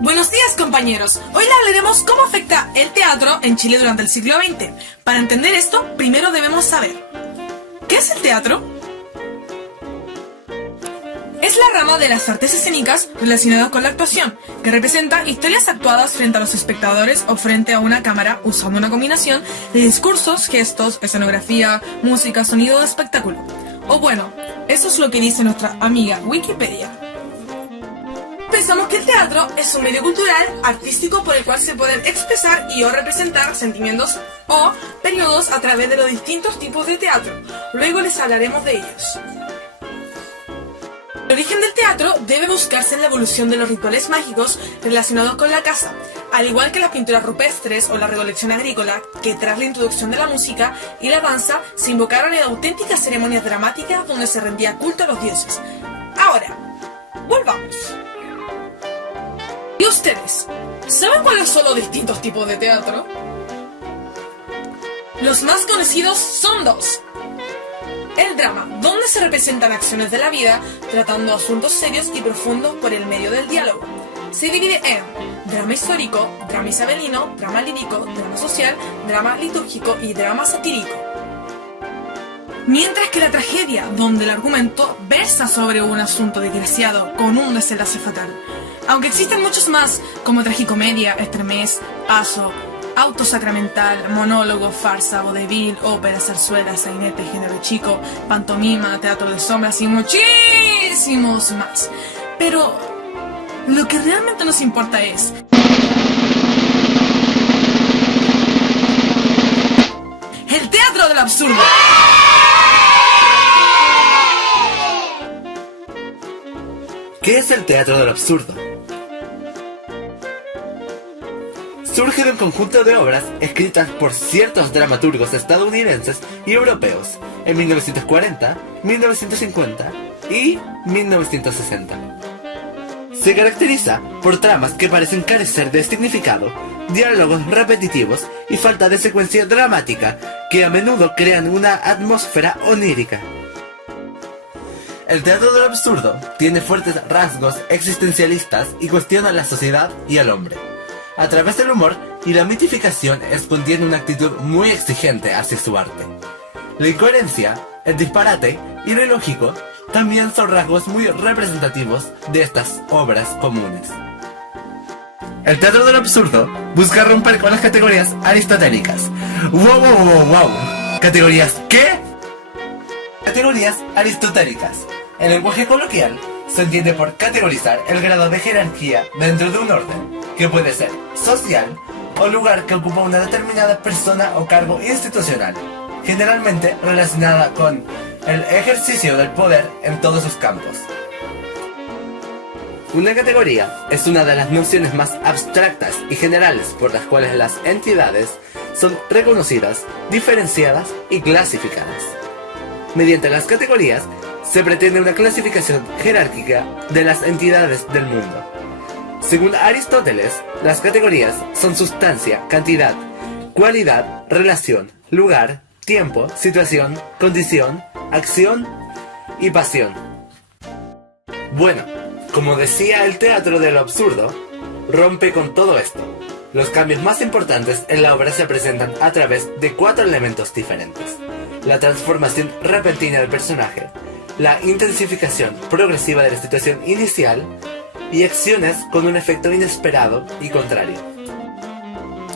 Buenos días, compañeros. Hoy le hablaremos cómo afecta el teatro en Chile durante el siglo XX. Para entender esto, primero debemos saber ¿qué es el teatro? Es la rama de las artes escénicas relacionadas con la actuación, que representa historias actuadas frente a los espectadores o frente a una cámara usando una combinación de discursos, gestos, escenografía, música, sonido de espectáculo. O bueno, eso es lo que dice nuestra amiga Wikipedia. Pensamos que el teatro es un medio cultural, artístico por el cual se pueden expresar y o representar sentimientos o periodos a través de los distintos tipos de teatro. Luego les hablaremos de ellos. El origen del teatro debe buscarse en la evolución de los rituales mágicos relacionados con la caza, al igual que las pinturas rupestres o la recolección agrícola, que tras la introducción de la música y la danza se invocaron en auténticas ceremonias dramáticas donde se rendía culto a los dioses. Ahora, volvamos. ¿Y ustedes? ¿Saben cuáles son los distintos tipos de teatro? Los más conocidos son dos. El drama, donde se representan acciones de la vida, tratando asuntos serios y profundos por el medio del diálogo. Se divide en drama histórico, drama isabelino, drama lírico, drama social, drama litúrgico y drama satírico. Mientras que la tragedia, donde el argumento versa sobre un asunto desgraciado con un desenlace fatal. Aunque existen muchos más, como tragicomedia, estremez, paso, auto sacramental, monólogo, farsa, vodevil, ópera, zarzuela, sainete, género chico, pantomima, teatro de sombras y muchísimos más. Pero lo que realmente nos importa es el teatro del absurdo. ¿Qué es el teatro del absurdo? Surge de un conjunto de obras escritas por ciertos dramaturgos estadounidenses y europeos en 1940, 1950 y 1960. Se caracteriza por tramas que parecen carecer de significado, diálogos repetitivos y falta de secuencia dramática que a menudo crean una atmósfera onírica. El teatro del absurdo tiene fuertes rasgos existencialistas y cuestiona a la sociedad y al hombre. A través del humor y la mitificación escondiendo una actitud muy exigente hacia su arte. La incoherencia, el disparate y lo ilógico también son rasgos muy representativos de estas obras comunes. El teatro del absurdo busca romper con las categorías aristotélicas. ¡Wow! ¿Categorías qué? Categorías aristotélicas. En lenguaje coloquial se entiende por categorizar el grado de jerarquía dentro de un orden, que puede ser social o lugar que ocupa una determinada persona o cargo institucional, generalmente relacionada con el ejercicio del poder en todos sus campos. Una categoría es una de las nociones más abstractas y generales por las cuales las entidades son reconocidas, diferenciadas y clasificadas. Mediante las categorías se pretende una clasificación jerárquica de las entidades del mundo. Según Aristóteles, las categorías son sustancia, cantidad, cualidad, relación, lugar, tiempo, situación, condición, acción y pasión. Bueno, como decía el teatro de lo absurdo, rompe con todo esto. Los cambios más importantes en la obra se presentan a través de 4 elementos diferentes: la transformación repentina del personaje, la intensificación progresiva de la situación inicial y acciones con un efecto inesperado y contrario.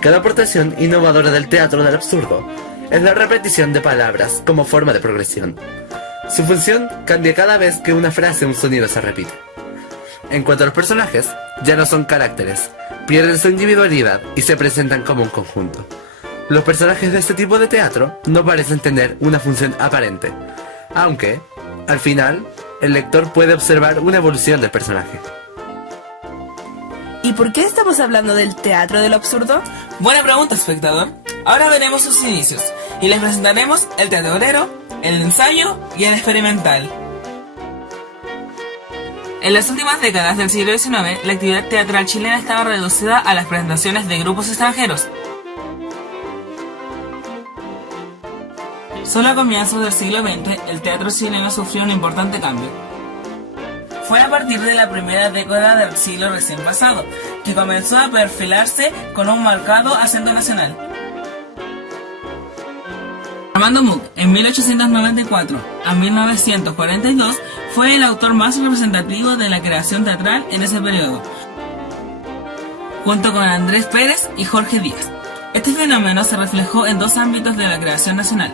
Cada aportación innovadora del teatro del absurdo es la repetición de palabras como forma de progresión. Su función cambia cada vez que una frase o un sonido se repite. En cuanto a los personajes, ya no son caracteres, pierden su individualidad y se presentan como un conjunto. Los personajes de este tipo de teatro no parecen tener una función aparente, aunque, al final, el lector puede observar una evolución del personaje. ¿Y por qué estamos hablando del teatro del absurdo? Buena pregunta, espectador. Ahora veremos sus inicios y les presentaremos el teatro obrero, el ensayo y el experimental. En las últimas décadas del siglo XIX, la actividad teatral chilena estaba reducida a las presentaciones de grupos extranjeros. Solo a comienzos del siglo XX, el teatro chileno sufrió un importante cambio. fue a partir de la primera década del siglo recién pasado, que comenzó a perfilarse con un marcado acento nacional. Armando Muck, en 1894 a 1942, fue el autor más representativo de la creación teatral en ese periodo, junto con Andrés Pérez y Jorge Díaz. Este fenómeno se reflejó en dos ámbitos de la creación nacional.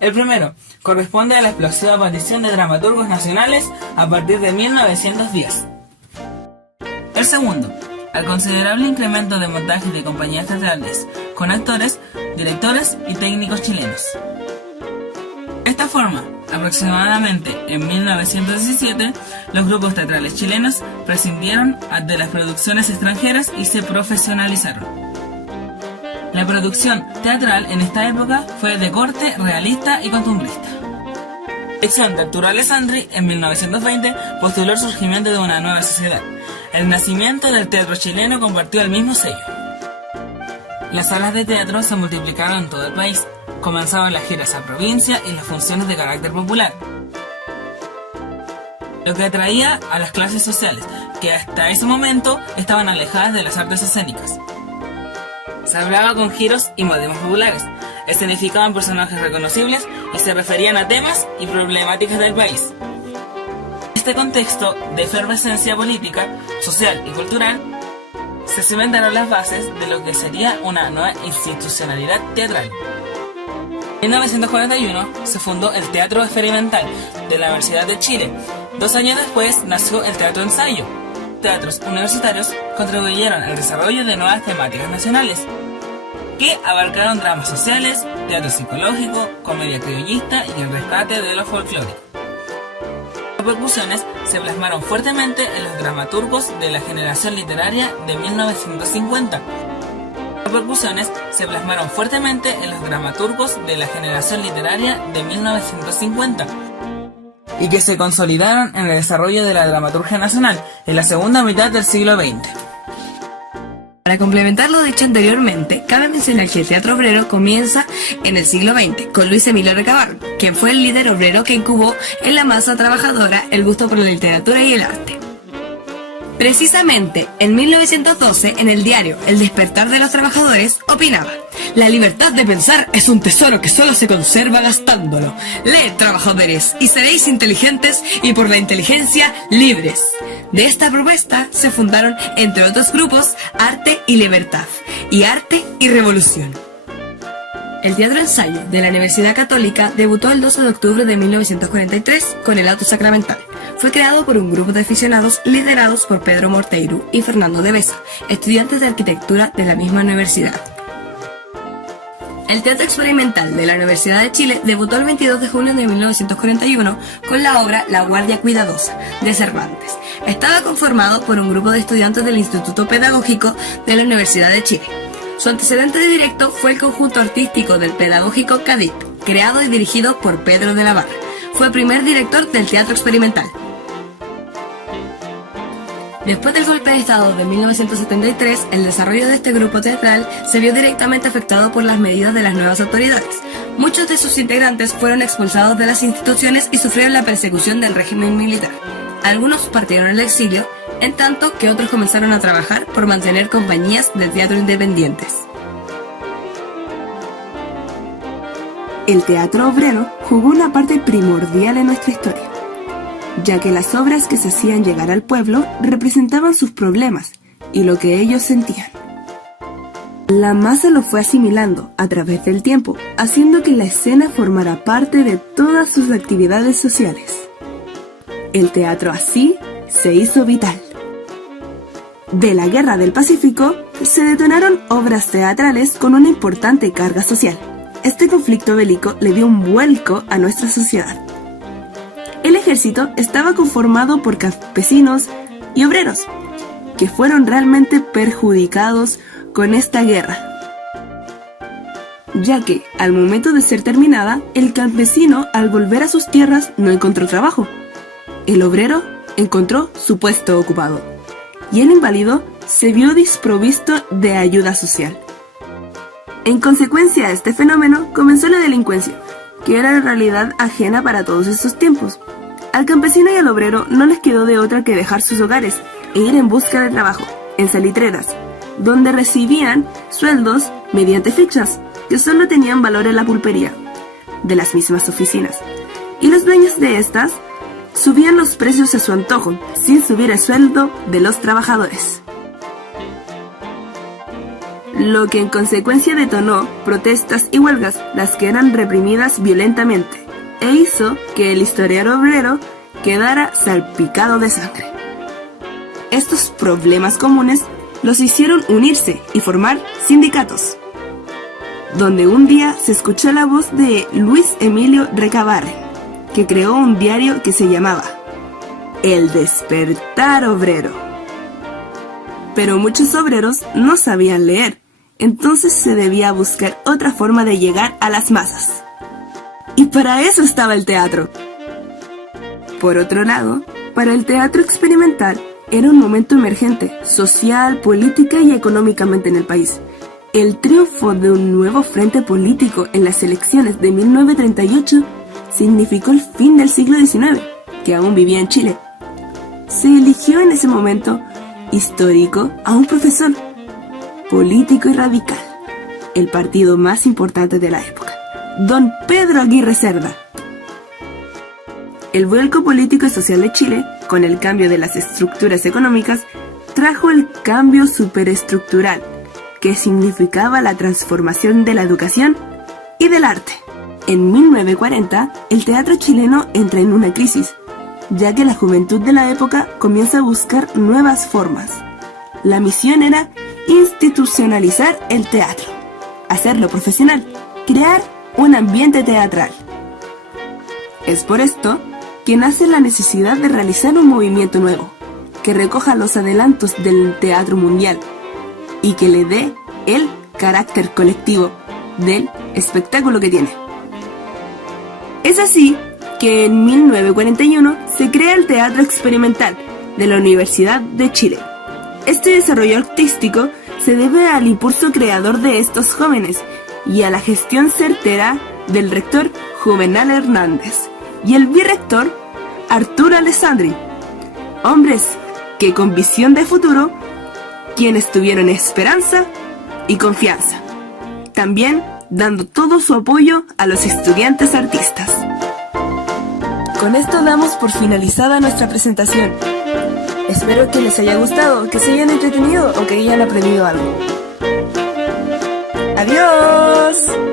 El primero corresponde a la explosiva aparición de dramaturgos nacionales a partir de 1910. El segundo, al considerable incremento de montajes de compañías teatrales con actores, directores y técnicos chilenos. De esta forma, aproximadamente en 1917, los grupos teatrales chilenos prescindieron de las producciones extranjeras y se profesionalizaron. La producción teatral en esta época fue de corte realista y costumbrista. La dirección de Arturo Alessandri en 1920 postuló el surgimiento de una nueva sociedad. El nacimiento del teatro chileno compartió el mismo sello. Las salas de teatro se multiplicaron en todo el país. Comenzaban las giras a provincia y las funciones de carácter popular, lo que atraía a las clases sociales, que hasta ese momento estaban alejadas de las artes escénicas. Se hablaba con giros y modismos populares, escenificaban personajes reconocibles y se referían a temas y problemáticas del país. En este contexto de efervescencia política, social y cultural, se cimentaron las bases de lo que sería una nueva institucionalidad teatral. En 1941 se fundó el Teatro Experimental de la Universidad de Chile. 2 años después nació el Teatro Ensayo. Teatros universitarios contribuyeron al desarrollo de nuevas temáticas nacionales, que abarcaron dramas sociales, teatro psicológico, comedia criollista y el rescate de lo folclórico. Las repercusiones se plasmaron fuertemente en los dramaturgos de la generación literaria de 1950. Y que se consolidaron en el desarrollo de la dramaturgia nacional en la segunda mitad del siglo XX. Para complementar lo dicho anteriormente, cabe mencionar que el teatro obrero comienza en el siglo XX con Luis Emilio Recabarro, quien fue el líder obrero que incubó en la masa trabajadora el gusto por la literatura y el arte. Precisamente, en 1912, en el diario El Despertar de los Trabajadores, opinaba: la libertad de pensar es un tesoro que solo se conserva gastándolo. Leed, trabajadores, y seréis inteligentes y por la inteligencia libres. De esta propuesta se fundaron, entre otros grupos, Arte y Libertad y Arte y Revolución. El Teatro Ensayo de la Universidad Católica debutó el 12 de octubre de 1943 con el Auto Sacramental. Fue creado por un grupo de aficionados liderados por Pedro Morteiro y Fernando de Besa, estudiantes de arquitectura de la misma universidad. El Teatro Experimental de la Universidad de Chile debutó el 22 de junio de 1941 con la obra La Guardia Cuidadosa, de Cervantes. Estaba conformado por un grupo de estudiantes del Instituto Pedagógico de la Universidad de Chile. Su antecedente directo fue el conjunto artístico del Pedagógico CADIP, creado y dirigido por Pedro de la Barra. Fue primer director del Teatro Experimental. Después del golpe de Estado de 1973, el desarrollo de este grupo teatral se vio directamente afectado por las medidas de las nuevas autoridades. Muchos de sus integrantes fueron expulsados de las instituciones y sufrieron la persecución del régimen militar. Algunos partieron al exilio, en tanto que otros comenzaron a trabajar por mantener compañías de teatro independientes. El teatro obrero jugó una parte primordial en nuestra historia, ya que las obras que se hacían llegar al pueblo representaban sus problemas y lo que ellos sentían. La masa lo fue asimilando a través del tiempo, haciendo que la escena formara parte de todas sus actividades sociales. El teatro así se hizo vital. De la Guerra del Pacífico se detonaron obras teatrales con una importante carga social. Este conflicto bélico le dio un vuelco a nuestra sociedad. El ejército estaba conformado por campesinos y obreros, que fueron realmente perjudicados con esta guerra, ya que al momento de ser terminada, el campesino al volver a sus tierras no encontró trabajo. El obrero encontró su puesto ocupado, y el inválido se vio desprovisto de ayuda social. En consecuencia a este fenómeno comenzó la delincuencia, que era en realidad ajena para todos estos tiempos. Al campesino y al obrero no les quedó de otra que dejar sus hogares e ir en busca de trabajo, en salitreras, donde recibían sueldos mediante fichas, que solo tenían valor en la pulpería de las mismas oficinas. Y los dueños de estas subían los precios a su antojo, sin subir el sueldo de los trabajadores. Lo que en consecuencia detonó protestas y huelgas, las que eran reprimidas violentamente, e hizo que el historiador obrero quedara salpicado de sangre. Estos problemas comunes los hicieron unirse y formar sindicatos, donde un día se escuchó la voz de Luis Emilio Recabarren, que creó un diario que se llamaba El Despertar Obrero. Pero muchos obreros no sabían leer, entonces se debía buscar otra forma de llegar a las masas. Y para eso estaba el teatro. Por otro lado, para el teatro experimental era un momento emergente, social, política y económicamente en el país. El triunfo de un nuevo frente político en las elecciones de 1938 significó el fin del siglo XIX, que aún vivía en Chile. Se eligió en ese momento histórico a un profesor, político y radical, el partido más importante de la época, don Pedro Aguirre Cerda. El vuelco político y social de Chile, con el cambio de las estructuras económicas, trajo el cambio superestructural, que significaba la transformación de la educación y del arte. En 1940, el teatro chileno entra en una crisis, ya que la juventud de la época comienza a buscar nuevas formas. La misión era institucionalizar el teatro, hacerlo profesional, crear un ambiente teatral. Es por esto que nace la necesidad de realizar un movimiento nuevo, que recoja los adelantos del teatro mundial y que le dé el carácter colectivo del espectáculo que tiene. Es así que en 1941 se crea el Teatro Experimental de la Universidad de Chile. Este desarrollo artístico se debe al impulso creador de estos jóvenes y a la gestión certera del rector Juvenal Hernández y el vicerrector Arturo Alessandri, hombres que con visión de futuro, quienes tuvieron esperanza y confianza, también dando todo su apoyo a los estudiantes artistas. Con esto damos por finalizada nuestra presentación. Espero que les haya gustado, que se hayan entretenido o que hayan aprendido algo. ¡Adiós!